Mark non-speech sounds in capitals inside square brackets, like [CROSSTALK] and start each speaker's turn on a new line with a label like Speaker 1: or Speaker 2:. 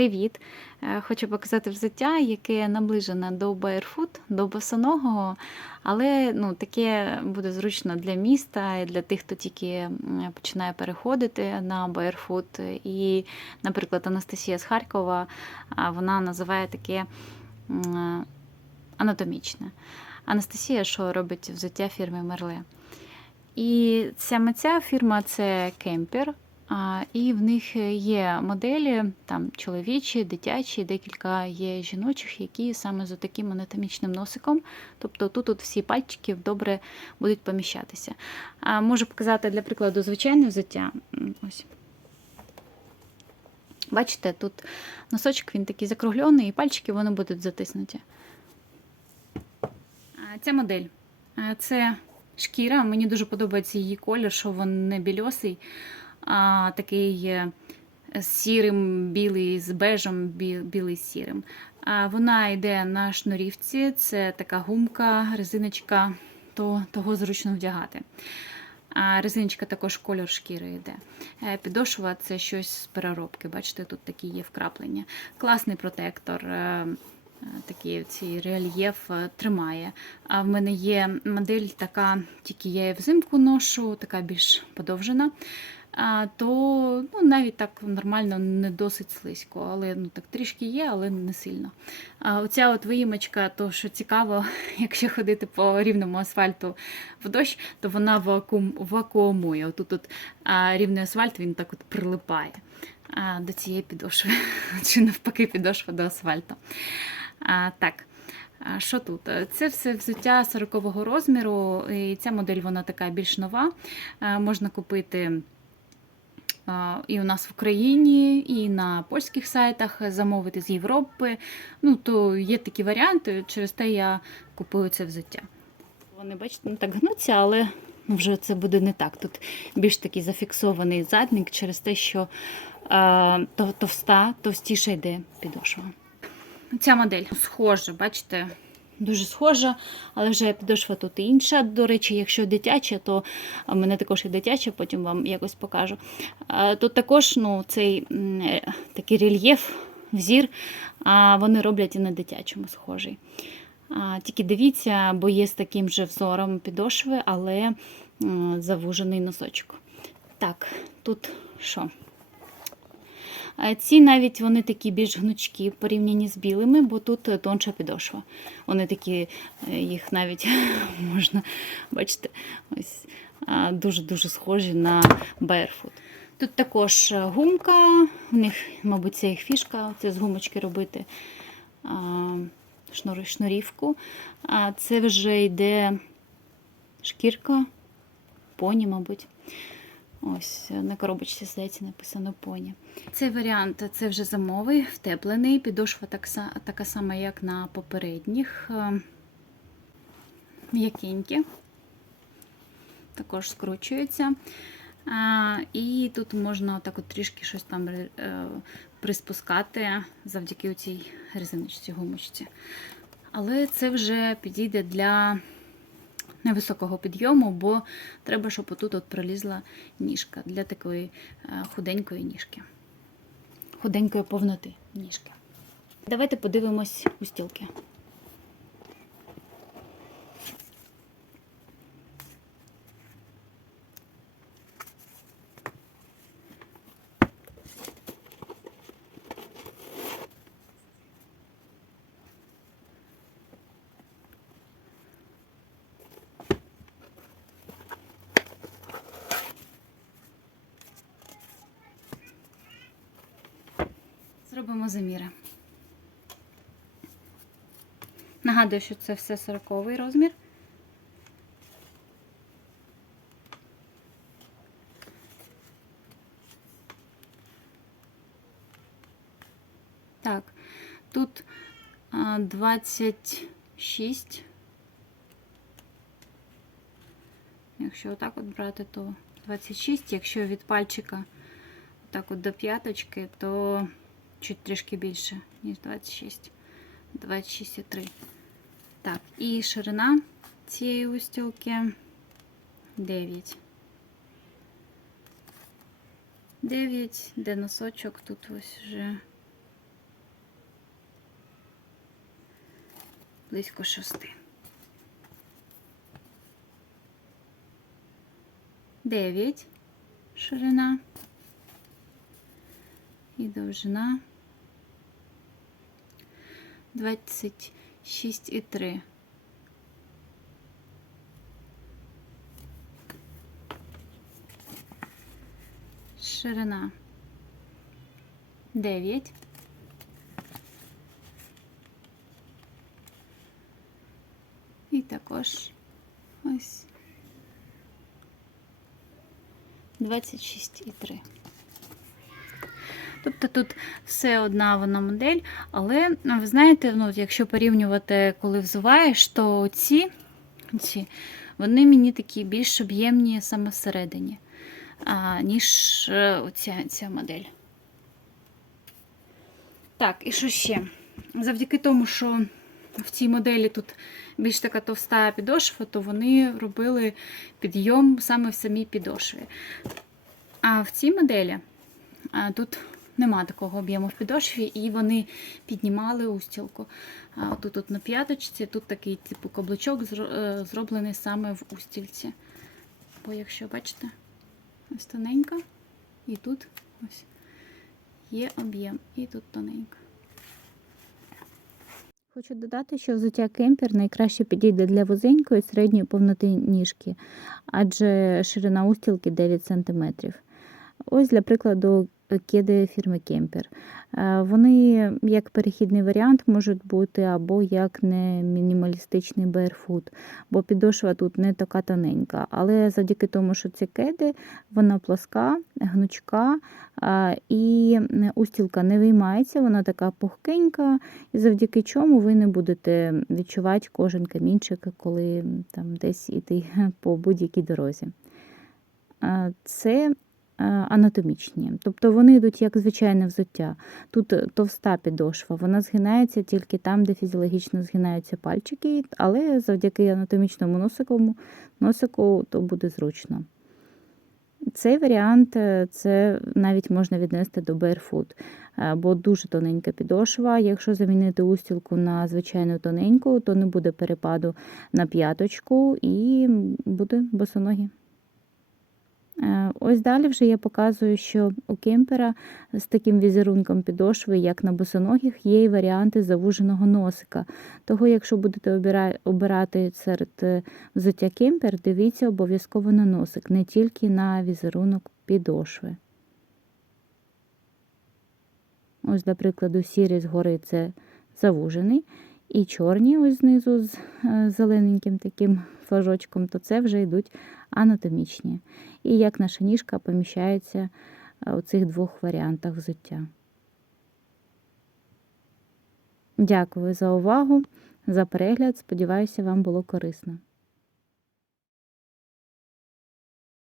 Speaker 1: Привіт! Е, Хочу показати взуття, яке наближене до barefoot, до босоногого, але ну, таке буде зручно для міста і для тих, хто тільки починає переходити на barefoot. І, наприклад, Анастасія з Харкова вона називає таке анатомічне. Анастасія, що робить взуття фірми Мерле. І саме ця фірма це кемпер. І в них є моделі, там чоловічі, дитячі, декілька є жіночих, які саме з таким анатомічним носиком. Тобто тут от всі пальчики добре будуть поміщатися. А Можу показати для прикладу звичайне взуття. Ось. Бачите, тут носочок він такий закруглений, і пальчики вони будуть затиснуті. Ця модель. Це шкіра. Мені дуже подобається її колір, що він не більосий а, такий е, сірим, білий, з бежем, білий сірим. А, вона йде на шнурівці, це така гумка, резиночка, то того зручно вдягати. А резиночка також колір шкіри йде. Е, Підошва це щось з переробки. Бачите, тут такі є вкраплення. Класний протектор. е, Такий цей рельєф тримає. А в мене є модель така, тільки я її взимку ношу, така більш подовжена то ну, навіть так нормально не досить слизько, але ну, так трішки є, але не сильно. А оця от виїмочка, то що цікаво, [LAUGHS] якщо ходити по рівному асфальту в дощ, то вона вакуум, вакуумує. Отут от, рівний асфальт він так от прилипає до цієї підошви, [LAUGHS] чи навпаки підошва до асфальту. А, так. Що тут? Це все взуття 40-го розміру, і ця модель вона така більш нова. Можна купити і у нас в Україні, і на польських сайтах замовити з Європи. Ну, то є такі варіанти, через те я купую це взуття. Вони, бачите, не так гнуться, але вже це буде не так. Тут більш такий зафіксований задник через те, що то- товста, товстіша йде підошва. Ця модель схожа, бачите, дуже схожа, але вже підошва тут інша. До речі, якщо дитяча, то в мене також і дитяча, потім вам якось покажу. Тут також ну, цей е, такий рельєф, взір, а вони роблять і на дитячому схожий. Тільки дивіться, бо є з таким же взором підошви, але завужений носочок. Так, тут що? А Ці навіть вони такі більш гнучкі порівняні з білими, бо тут е, тонша підошва. Вони такі, е, їх навіть [LAUGHS] можна бачите, ось дуже-дуже схожі на Barefoot. Тут також е, гумка, в них, мабуть, це їх фішка, це з гумочки робити шнур- шнурівку. А це вже йде шкірка, поні, мабуть. Ось на коробочці, здається, написано поні. Цей варіант це вже зимовий, втеплений. Підошва так, така сама, як на попередніх. е, М'якенькі. Також скручується. І тут можна так от трішки щось там е, приспускати завдяки цій резиночці, гумочці. Але це вже підійде для невисокого підйому, бо треба, щоб отут от пролізла ніжка для такої е, худенької ніжки. Худенької повноти ніжки. Давайте подивимось устілки. Зробимо заміри. Нагадую, що це все 40 розмір. Так, тут а, 26. Якщо отак от брати, то 26. Якщо від пальчика так от до п'яточки, то чуть трішки більше, ніж 26, 26,3. Так, і ширина цієї устілки 9. 9, де носочок, тут ось вже близько 6. 9 ширина і довжина 26,3. Ширина 9. І також ось 26,3. Тобто тут все одна вона модель, але ви знаєте, ну, якщо порівнювати, коли взуваєш, то ці, ці вони мені такі більш об'ємні саме всередині, ніж е, оця ця модель. Так, і що ще? Завдяки тому, що в цій моделі тут більш така товста підошва, то вони робили підйом саме в самій підошві. А в цій моделі а, тут нема такого об'єму в підошві, і вони піднімали устілку. А, тут, тут на п'яточці, тут такий типу каблучок е, зроблений саме в устільці. Бо якщо бачите, ось тоненька, і тут ось є об'єм, і тут тоненька. Хочу додати, що взуття кемпер найкраще підійде для вузенької середньої повноти ніжки, адже ширина устілки 9 см. Ось, для прикладу, кеди фірми Кемпер. Е, Вони як перехідний варіант можуть бути або як не мінімалістичний barefoot, бо підошва тут не така тоненька. Але завдяки тому, що це кеди, вона плоска, гнучка і устілка не виймається, вона така пухкенька, і завдяки чому ви не будете відчувати кожен камінчик, коли там десь іти [LAUGHS] по будь-якій дорозі. Це е, анатомічні, тобто вони йдуть як звичайне взуття. Тут товста підошва, вона згинається тільки там, де фізіологічно згинаються пальчики, але завдяки анатомічному носику, носику то буде зручно. Цей варіант е, це навіть можна віднести до barefoot, е, бо дуже тоненька підошва. Якщо замінити устілку на звичайну тоненьку, то не буде перепаду на п'яточку і буде босоногі. Ось далі вже я показую, що у кемпера з таким візерунком підошви, як на босоногих, є і варіанти завуженого носика. Того, якщо будете обирати серед е, взуття кемпер, дивіться обов'язково на носик, не тільки на візерунок підошви. Ось, для прикладу, сірий згори це завужений, і чорні ось знизу з е, зелененьким таким флажочком, то це вже йдуть анатомічні. І як наша ніжка поміщається е, у цих двох варіантах взуття. Дякую за увагу, за перегляд. Сподіваюся, вам було корисно.